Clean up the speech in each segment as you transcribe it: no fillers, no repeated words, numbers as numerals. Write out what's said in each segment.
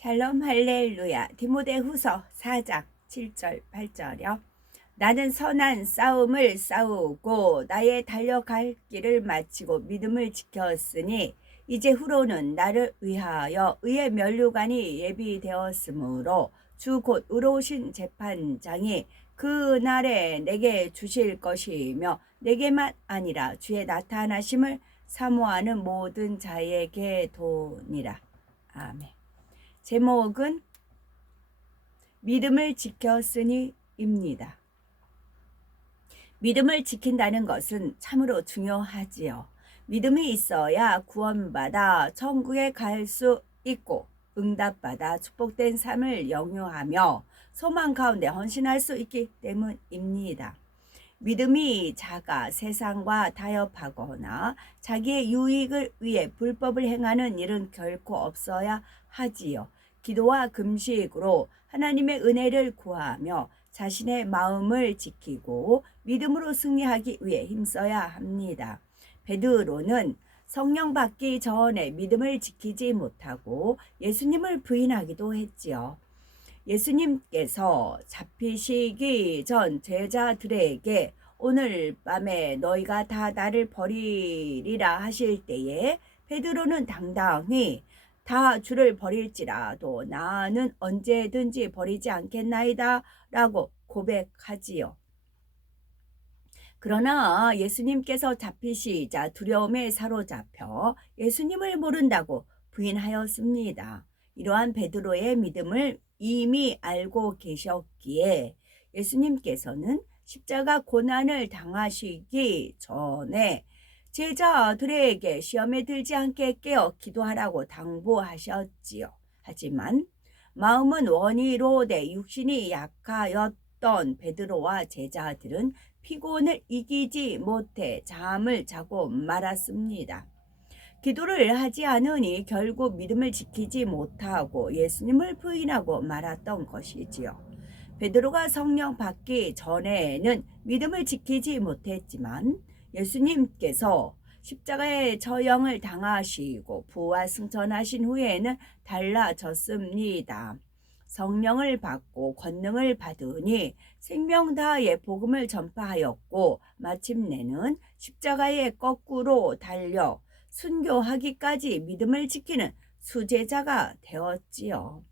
샬롬 할렐루야. 디모데후서 4장 7절 8절이요. 나는 선한 싸움을 싸우고 나의 달려갈 길을 마치고 믿음을 지켰으니 이제 후로는 나를 위하여 의의 면류관이 예비되었으므로 주 곧 의로우신 재판장이 그 날에 내게 주실 것이며 내게만 아니라 주의 나타나심을 사모하는 모든 자에게 도니라. 아멘. 제목은 믿음을 지켰으니입니다. 믿음을 지킨다는 것은 참으로 중요하지요. 믿음이 있어야 구원받아 천국에 갈 수 있고 응답받아 축복된 삶을 영유하며 소망 가운데 헌신할 수 있기 때문입니다. 믿음이 작아 세상과 타협하거나 자기의 유익을 위해 불법을 행하는 일은 결코 없어야 하지요. 기도와 금식으로 하나님의 은혜를 구하며 자신의 마음을 지키고 믿음으로 승리하기 위해 힘써야 합니다. 베드로는 성령 받기 전에 믿음을 지키지 못하고 예수님을 부인하기도 했지요. 예수님께서 잡히시기 전 제자들에게 오늘 밤에 너희가 다 나를 버리리라 하실 때에 베드로는 당당히 다 주를 버릴지라도 나는 언제든지 버리지 않겠나이다 라고 고백하지요. 그러나 예수님께서 잡히시자 두려움에 사로잡혀 예수님을 모른다고 부인하였습니다. 이러한 베드로의 믿음을 이미 알고 계셨기에 예수님께서는 십자가 고난을 당하시기 전에 제자들에게 시험에 들지 않게 깨어 기도하라고 당부하셨지요. 하지만 마음은 원이로되 육신이 약하였던 베드로와 제자들은 피곤을 이기지 못해 잠을 자고 말았습니다. 기도를 하지 않으니 결국 믿음을 지키지 못하고 예수님을 부인하고 말았던 것이지요. 베드로가 성령 받기 전에는 믿음을 지키지 못했지만 예수님께서 십자가의 처형을 당하시고 부활 승천하신 후에는 달라졌습니다. 성령을 받고 권능을 받으니 생명 다하에 복음을 전파하였고 마침내는 십자가에 거꾸로 달려 순교하기까지 믿음을 지키는 수제자가 되었지요.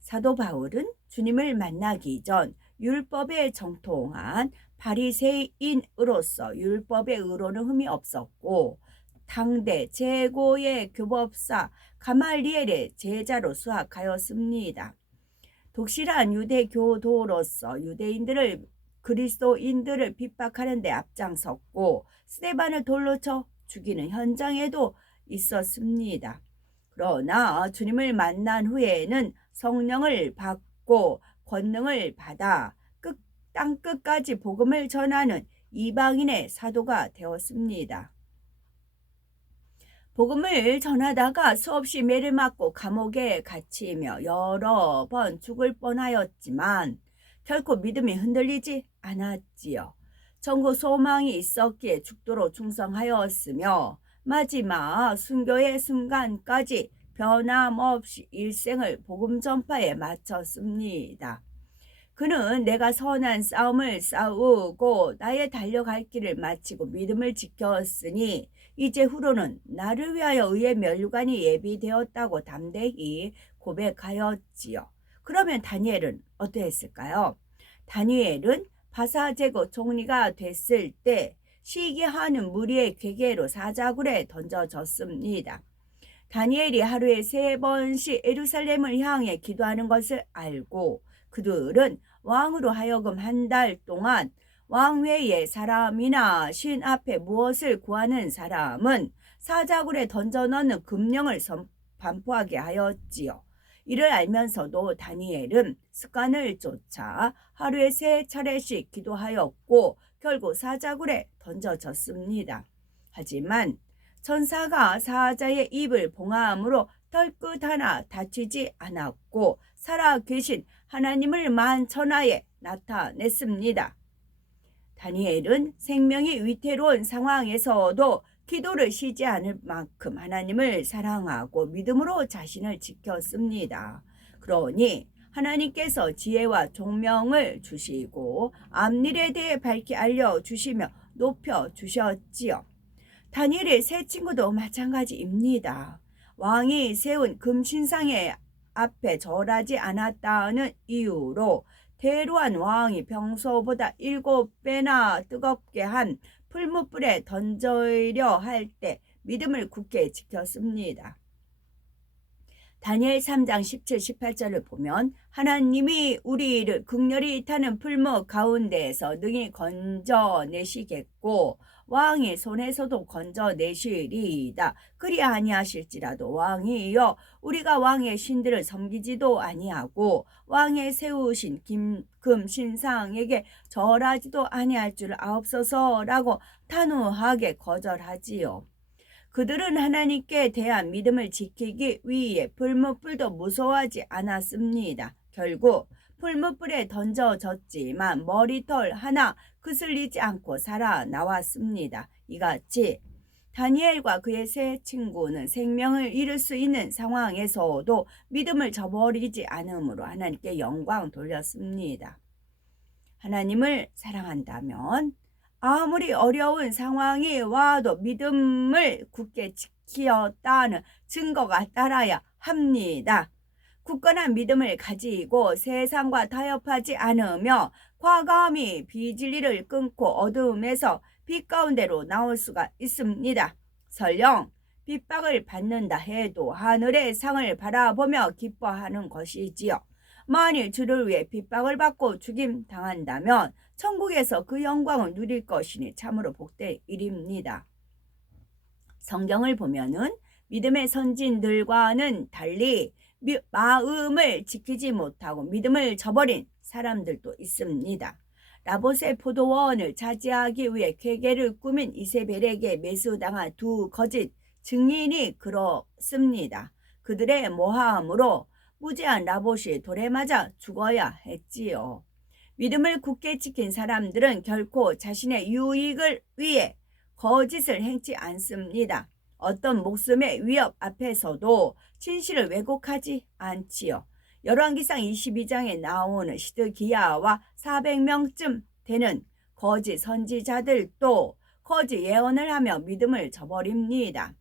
사도 바울은 주님을 만나기 전 율법에 정통한 바리새인으로서 율법의 의로는 흠이 없었고 당대 최고의 교법사 가말리엘의 제자로 수학하였습니다. 독실한 유대교도로서 그리스도인들을 핍박하는 데 앞장섰고 스데반을 돌로 쳐 죽이는 현장에도 있었습니다. 그러나 주님을 만난 후에는 성령을 받고 권능을 받아 땅끝까지 복음을 전하는 이방인의 사도가 되었습니다. 복음을 전하다가 수없이 매를 맞고 감옥에 갇히며 여러 번 죽을 뻔하였지만 결코 믿음이 흔들리지 않았지요. 천국 소망이 있었기에 죽도록 충성하였으며 마지막 순교의 순간까지 변함없이 일생을 복음 전파에 마쳤습니다. 그는 내가 선한 싸움을 싸우고 나의 달려갈 길을 마치고 믿음을 지켰으니 이제 후로는 나를 위하여 의의 면류관이 예비되었다고 담대히 고백하였지요. 그러면 다니엘은 어떠했을까요? 다니엘은 바사제고 총리가 됐을 때 시기하는 무리의 괴계로 사자굴에 던져졌습니다. 다니엘이 하루에 3번씩 예루살렘을 향해 기도하는 것을 알고 그들은 왕으로 하여금 한 달 동안 왕 외에 사람이나 신 앞에 무엇을 구하는 사람은 사자굴에 던져넣는 금령을 반포하게 하였지요. 이를 알면서도 다니엘은 습관을 쫓아 하루에 3차례씩 기도하였고 결국 사자굴에 던져졌습니다. 하지만 천사가 사자의 입을 봉함으로 털끝 하나 다치지 않았고 살아계신 하나님을 만천하에 나타냈습니다. 다니엘은 생명이 위태로운 상황에서도 기도를 쉬지 않을 만큼 하나님을 사랑하고 믿음으로 자신을 지켰습니다. 그러니 하나님께서 지혜와 총명을 주시고 앞일에 대해 밝히 알려주시며 높여주셨지요. 다니엘의 세 친구도 마찬가지입니다. 왕이 세운 금신상의 앞에 절하지 않았다는 이유로 테루안 왕이 평소보다 7배나 뜨겁게 한 풀무불에 던져려 할 때 믿음을 굳게 지켰습니다. 다니엘 3장 17, 18절을 보면 하나님이 우리를 극렬히 타는 풀무 가운데에서 능히 건져내시겠고 왕의 손에서도 건져내시리이다. 그리 아니하실지라도 왕이여 우리가 왕의 신들을 섬기지도 아니하고 왕의 세우신 금신상에게 절하지도 아니할 줄 아옵소서라고 단호하게 거절하지요. 그들은 하나님께 대한 믿음을 지키기 위해 풀무불도 무서워하지 않았습니다. 결국 풀무불에 던져졌지만 머리털 하나 그슬리지 않고 살아나왔습니다. 이같이 다니엘과 그의 세 친구는 생명을 잃을 수 있는 상황에서도 믿음을 저버리지 않으므로 하나님께 영광 돌렸습니다. 하나님을 사랑한다면 아무리 어려운 상황이 와도 믿음을 굳게 지켰다는 증거가 따라야 합니다. 굳건한 믿음을 가지고 세상과 타협하지 않으며 과감히 비진리를 끊고 어둠에서 빛 가운데로 나올 수가 있습니다. 설령 핍박을 받는다 해도 하늘의 상을 바라보며 기뻐하는 것이지요. 만일 주를 위해 핍박을 받고 죽임 당한다면 천국에서 그 영광을 누릴 것이니 참으로 복될 일입니다. 성경을 보면은 믿음의 선진들과는 달리 마음을 지키지 못하고 믿음을 저버린 사람들도 있습니다. 라봇의 포도원을 차지하기 위해 궤계를 꾸민 이세벨에게 매수당한 두 거짓 증인이 그렇습니다. 그들의 모함으로 무죄한 라봇이 돌에 맞아 죽어야 했지요. 믿음을 굳게 지킨 사람들은 결코 자신의 유익을 위해 거짓을 행치 않습니다. 어떤 목숨의 위협 앞에서도 진실을 왜곡하지 않지요. 열왕기상 22장에 나오는 시드기야와 400명쯤 되는 거짓 선지자들도 거짓 예언을 하며 믿음을 저버립니다.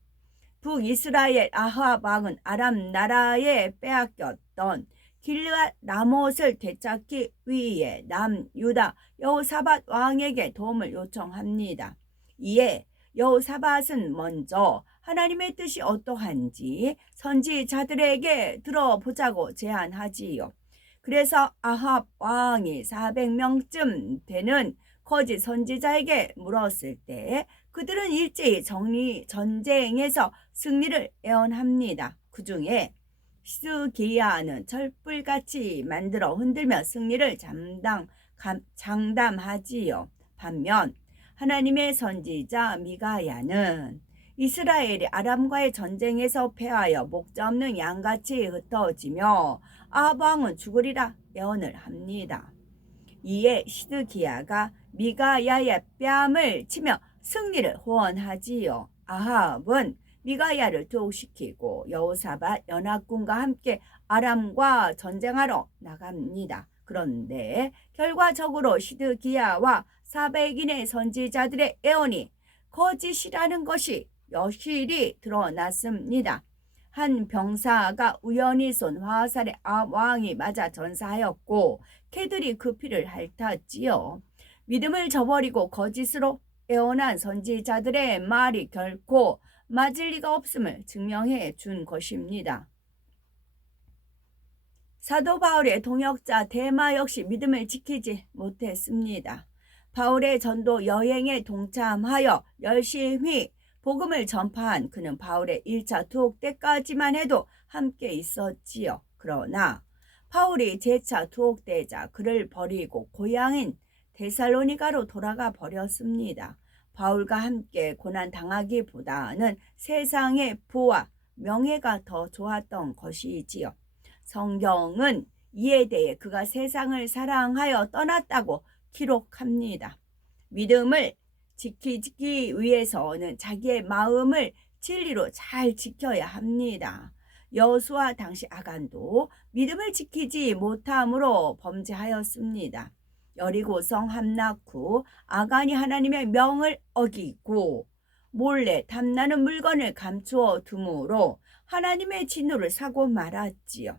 북이스라엘 아합 왕은 아람 나라에 빼앗겼던 길르앗 라못을 되찾기 위해 남유다 여호사밧 왕에게 도움을 요청합니다. 이에 여호사밧은 먼저 하나님의 뜻이 어떠한지 선지자들에게 들어보자고 제안하지요. 그래서 아합 왕이 400명쯤 되는 거짓 선지자에게 물었을 때 그들은 일제히 전쟁에서 승리를 예언합니다. 그 중에 시드기야는 철불같이 만들어 흔들며 승리를 장담하지요. 반면 하나님의 선지자 미가야는 이스라엘이 아람과의 전쟁에서 패하여 목자 없는 양같이 흩어지며 아합 왕은 죽으리라 예언을 합니다. 이에 시드기야가 미가야의 뺨을 치며 승리를 호언하지요. 아합은 미가야를 투옥시키고 여호사밧 연합군과 함께 아람과 전쟁하러 나갑니다. 그런데 결과적으로 시드기야와 400인의 선지자들의 예언이 거짓이라는 것이 여실히 드러났습니다. 한 병사가 우연히 쏜 화살에 왕이 맞아 전사하였고 개들이 그 피를 핥았지요. 믿음을 저버리고 거짓으로 예언한 선지자들의 말이 결코 맞을 리가 없음을 증명해 준 것입니다. 사도 바울의 동역자 데마 역시 믿음을 지키지 못했습니다. 바울의 전도 여행에 동참하여 열심히 복음을 전파한 그는 바울의 1차 투옥 때까지만 해도 함께 있었지요. 그러나 바울이 제2차 투옥되자 그를 버리고 고향인 데살로니가로 돌아가 버렸습니다. 바울과 함께 고난 당하기보다는 세상의 부와 명예가 더 좋았던 것이지요. 성경은 이에 대해 그가 세상을 사랑하여 떠났다고 기록합니다. 믿음을 지키기 위해서는 자기의 마음을 진리로 잘 지켜야 합니다. 여호수아 당시 아간도 믿음을 지키지 못함으로 범죄하였습니다. 여리고성 함락 후 아간이 하나님의 명을 어기고 몰래 탐나는 물건을 감추어 둠으로 하나님의 진노를 사고 말았지요.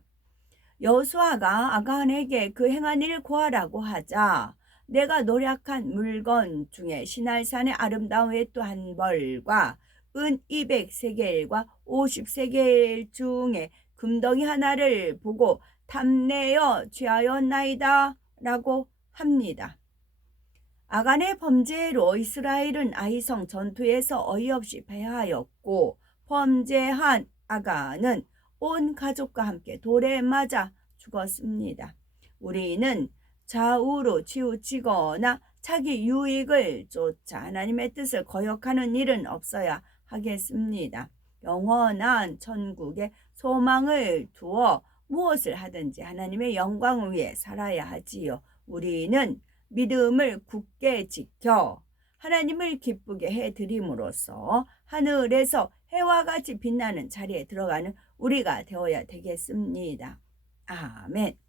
여호수아가 아간에게 그 행한 일을 고하라고 하자 내가 노력한 물건 중에 시날산의 아름다운 외투 한 벌과 은 200세겔과 50세겔 중에 금덩이 하나를 보고 탐내어 취하였나이다 라고 합니다. 아간의 범죄로 이스라엘은 아히성 전투에서 어이없이 패하였고 범죄한 아간은 온 가족과 함께 돌에 맞아 죽었습니다. 우리는 좌우로 치우치거나 자기 유익을 쫓아 하나님의 뜻을 거역하는 일은 없어야 하겠습니다. 영원한 천국에 소망을 두어 무엇을 하든지 하나님의 영광을 위해 살아야 하지요. 우리는 믿음을 굳게 지켜 하나님을 기쁘게 해드림으로써 하늘에서 해와 같이 빛나는 자리에 들어가는 우리가 되어야 되겠습니다. 아멘.